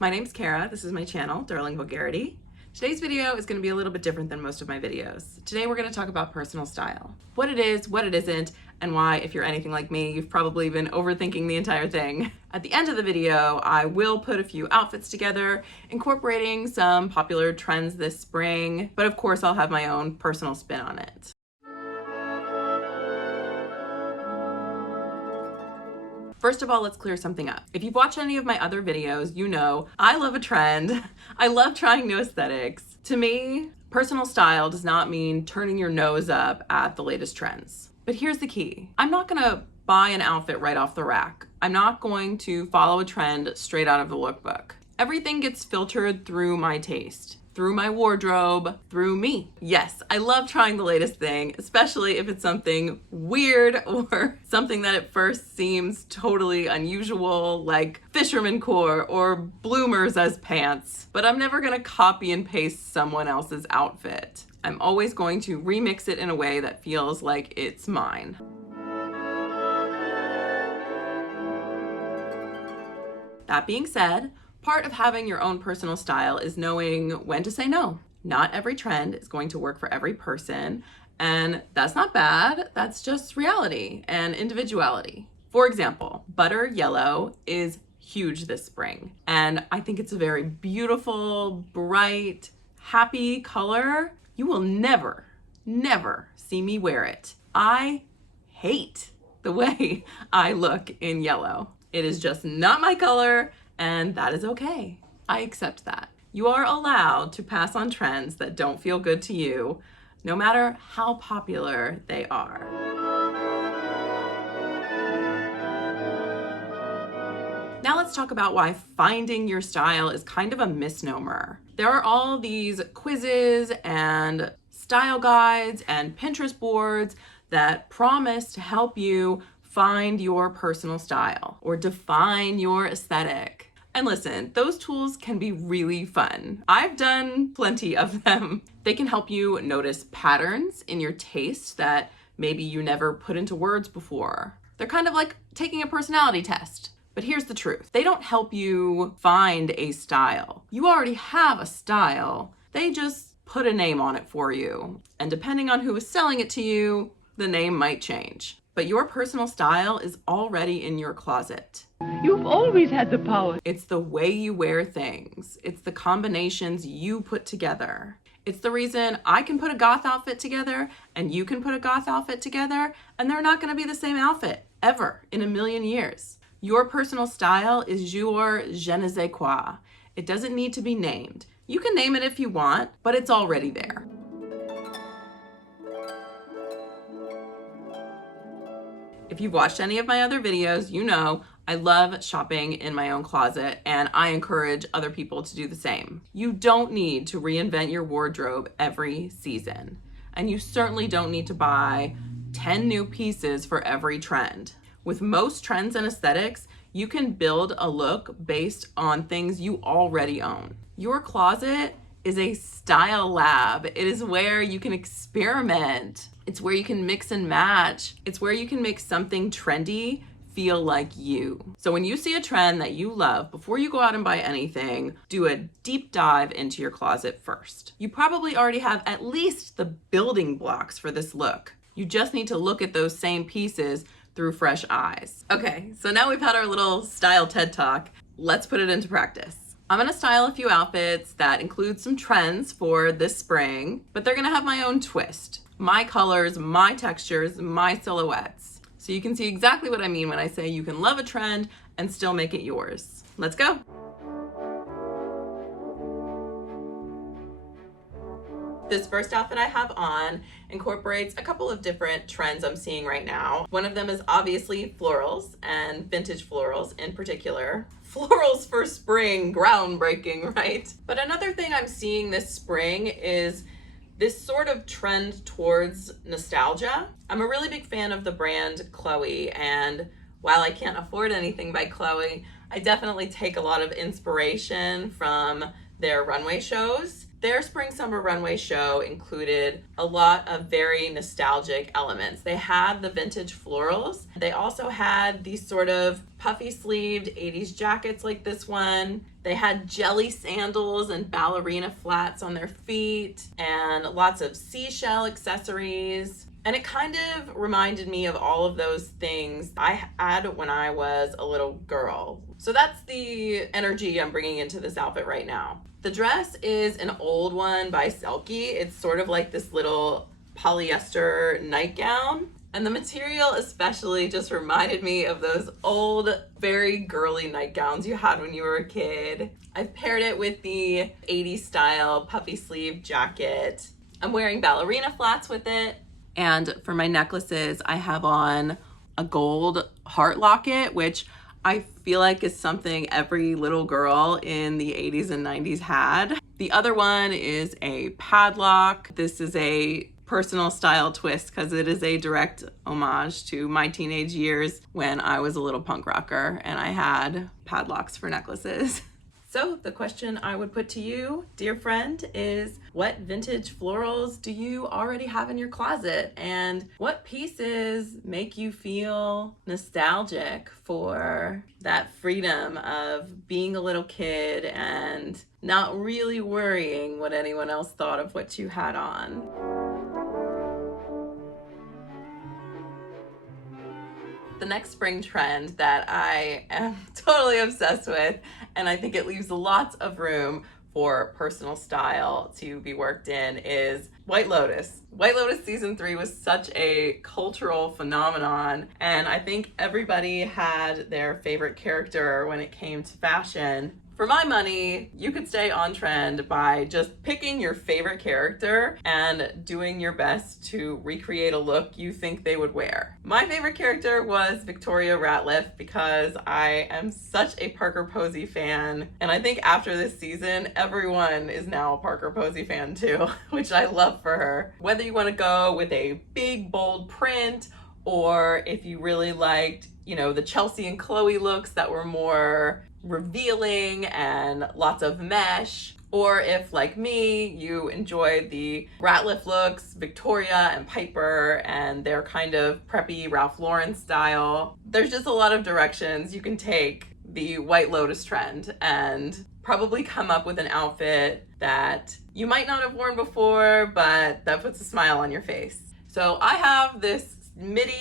My name's Kara. This is my channel, Darling Vulgarity. Today's video is going to be a little bit different than most of my videos. Today we're going to talk about personal style. What it is, what it isn't, and why, if you're anything like me, you've probably been overthinking the entire thing. At the end of the video, I will put a few outfits together, incorporating some popular trends this spring, but of course I'll have my own personal spin on it. First of all, let's clear something up. If you've watched any of my other videos, you know I love a trend. I love trying new aesthetics. To me, personal style does not mean turning your nose up at the latest trends. But here's the key. I'm not gonna buy an outfit right off the rack. I'm not going to follow a trend straight out of the lookbook. Everything gets filtered through my taste, through my wardrobe, through me. Yes, I love trying the latest thing, especially if it's something weird or something that at first seems totally unusual, like fisherman core or bloomers as pants. But I'm never gonna copy and paste someone else's outfit. I'm always going to remix it in a way that feels like it's mine. That being said, part of having your own personal style is knowing when to say no. Not every trend is going to work for every person, and that's not bad. That's just reality and individuality. For example, butter yellow is huge this spring, and I think it's a very beautiful, bright, happy color. You will never, never see me wear it. I hate the way I look in yellow. It is just not my color, and that is okay. I accept that. You are allowed to pass on trends that don't feel good to you, no matter how popular they are. Now let's talk about why finding your style is kind of a misnomer. There are all these quizzes and style guides and Pinterest boards that promise to help you find your personal style or define your aesthetic. And listen, those tools can be really fun. I've done plenty of them. They can help you notice patterns in your taste that maybe you never put into words before. They're kind of like taking a personality test. But here's the truth. They don't help you find a style. You already have a style. They just put a name on it for you. And depending on who is selling it to you, the name might change. But your personal style is already in your closet. You've always had the power. It's the way you wear things. It's the combinations you put together. It's the reason I can put a goth outfit together and you can put a goth outfit together, and they're not gonna be the same outfit ever in a million years. Your personal style is your je ne sais quoi. It doesn't need to be named. You can name it if you want, but it's already there. If you've watched any of my other videos, you know I love shopping in my own closet, and I encourage other people to do the same. You don't need to reinvent your wardrobe every season, and you certainly don't need to buy 10 new pieces for every trend. With most trends and aesthetics, you can build a look based on things you already own. Your closet is a style lab. It is where you can experiment. It's where you can mix and match. It's where you can make something trendy feel like you. So when you see a trend that you love, before you go out and buy anything, do a deep dive into your closet first. You probably already have at least the building blocks for this look. You just need to look at those same pieces through fresh eyes. Okay, so now we've had our little style TED Talk. Let's put it into practice. I'm gonna style a few outfits that include some trends for this spring, but they're gonna have my own twist. My colors, my textures, my silhouettes. So you can see exactly what I mean when I say you can love a trend and still make it yours. Let's go. This first outfit I have on incorporates a couple of different trends I'm seeing right now. One of them is obviously florals, and vintage florals in particular. Florals for spring, groundbreaking, right? But another thing I'm seeing this spring is this sort of trend towards nostalgia. I'm a really big fan of the brand Chloe, and while I can't afford anything by Chloe, I definitely take a lot of inspiration from their runway shows. Their spring summer runway show included a lot of very nostalgic elements. They had the vintage florals. They also had these sort of puffy sleeved 80s jackets like this one. They had jelly sandals and ballerina flats on their feet and lots of seashell accessories. And it kind of reminded me of all of those things I had when I was a little girl. So that's the energy I'm bringing into this outfit right now. The dress is an old one by Selkie. It's sort of like this little polyester nightgown. And the material especially just reminded me of those old, very girly nightgowns you had when you were a kid. I've paired it with the 80s style puffy sleeve jacket. I'm wearing ballerina flats with it. And for my necklaces, I have on a gold heart locket, which I feel like is something every little girl in the 80s and 90s had. The other one is a padlock. This is a personal style twist because it is a direct homage to my teenage years when I was a little punk rocker and I had padlocks for necklaces. So the question I would put to you, dear friend, is what vintage florals do you already have in your closet? And what pieces make you feel nostalgic for that freedom of being a little kid and not really worrying what anyone else thought of what you had on? The next spring trend that I am totally obsessed with, and I think it leaves lots of room for personal style to be worked in, is White Lotus. White Lotus season 3 was such a cultural phenomenon, and I think everybody had their favorite character when it came to fashion. For my money, you could stay on trend by just picking your favorite character and doing your best to recreate a look you think they would wear. My favorite character was Victoria Ratliff because I am such a Parker Posey fan, and I think after this season, everyone is now a Parker Posey fan too, which I love for her. Whether you want to go with a big, bold print, or if you really liked, the Chelsea and Chloe looks that were more revealing and lots of mesh, or if like me you enjoyed the Ratliff looks, Victoria and Piper, and their kind of preppy Ralph Lauren style. There's just a lot of directions you can take the White Lotus trend and probably come up with an outfit that you might not have worn before, but that puts a smile on your face. So I have this midi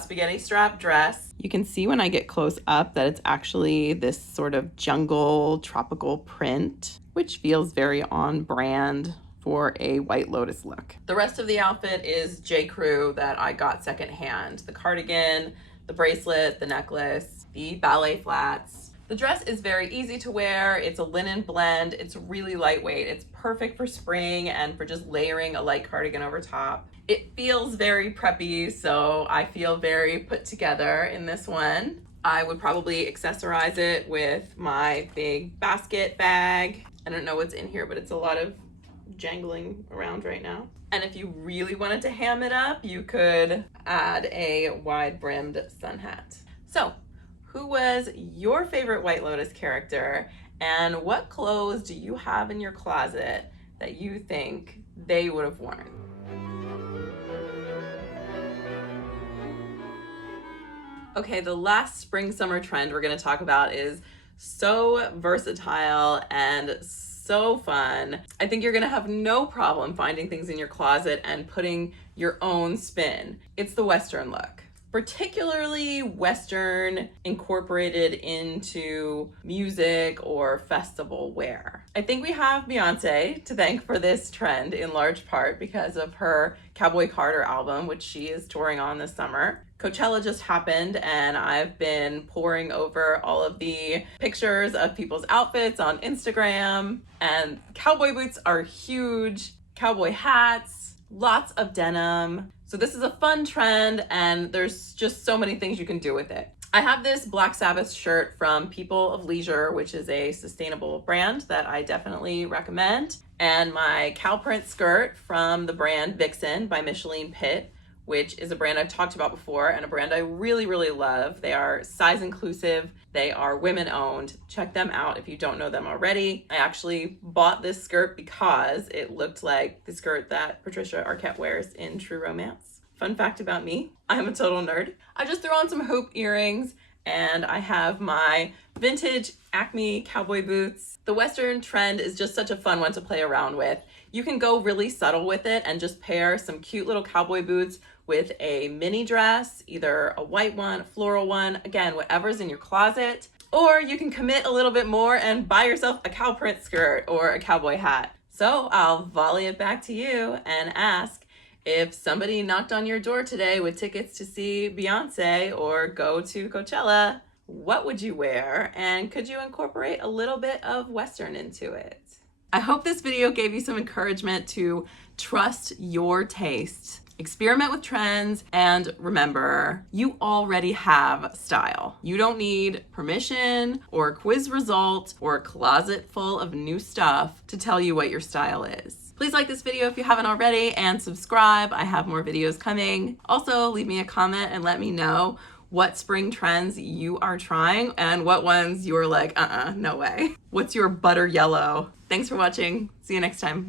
spaghetti strap dress. You can see when I get close up that it's actually this sort of jungle tropical print, which feels very on brand for a White Lotus look. The rest of the outfit is J. Crew that I got secondhand. The cardigan, the bracelet, the necklace, the ballet flats. The dress is very easy to wear. It's a linen blend. It's really lightweight. It's perfect for spring and for just layering a light cardigan over top. It feels very preppy, so I feel very put together in this one. I would probably accessorize it with my big basket bag. I don't know what's in here, but it's a lot of jangling around right now. And if you really wanted to ham it up, you could add a wide-brimmed sun hat. So, who was your favorite White Lotus character, and what clothes do you have in your closet that you think they would have worn? Okay, the last spring summer trend we're going to talk about is so versatile and so fun. I think you're going to have no problem finding things in your closet and putting your own spin. It's the Western look. Particularly Western incorporated into music or festival wear. I think we have Beyonce to thank for this trend in large part because of her Cowboy Carter album, which she is touring on this summer. Coachella just happened and I've been poring over all of the pictures of people's outfits on Instagram, and cowboy boots are huge, cowboy hats, lots of denim. So this is a fun trend and there's just so many things you can do with it. I have this Black Sabbath shirt from People of Leisure, which is a sustainable brand that I definitely recommend. And my cow print skirt from the brand Vixen by Micheline Pitt, which is a brand I've talked about before and a brand I really, really love. They are size inclusive. They are women owned. Check them out if you don't know them already. I actually bought this skirt because it looked like the skirt that Patricia Arquette wears in True Romance. Fun fact about me, I'm a total nerd. I just threw on some hoop earrings and I have my vintage Acme cowboy boots. The Western trend is just such a fun one to play around with. You can go really subtle with it and just pair some cute little cowboy boots with a mini dress, either a white one, a floral one, again, whatever's in your closet. Or you can commit a little bit more and buy yourself a cow print skirt or a cowboy hat. So I'll volley it back to you and ask, if somebody knocked on your door today with tickets to see Beyonce or go to Coachella, what would you wear? And could you incorporate a little bit of Western into it? I hope this video gave you some encouragement to trust your taste, experiment with trends, and remember, you already have style. You don't need permission or a quiz result or a closet full of new stuff to tell you what your style is. Please like this video if you haven't already and subscribe. I have more videos coming. Also, leave me a comment and let me know what spring trends you are trying and what ones you are like, no way. What's your butter yellow? Thanks for watching. See you next time.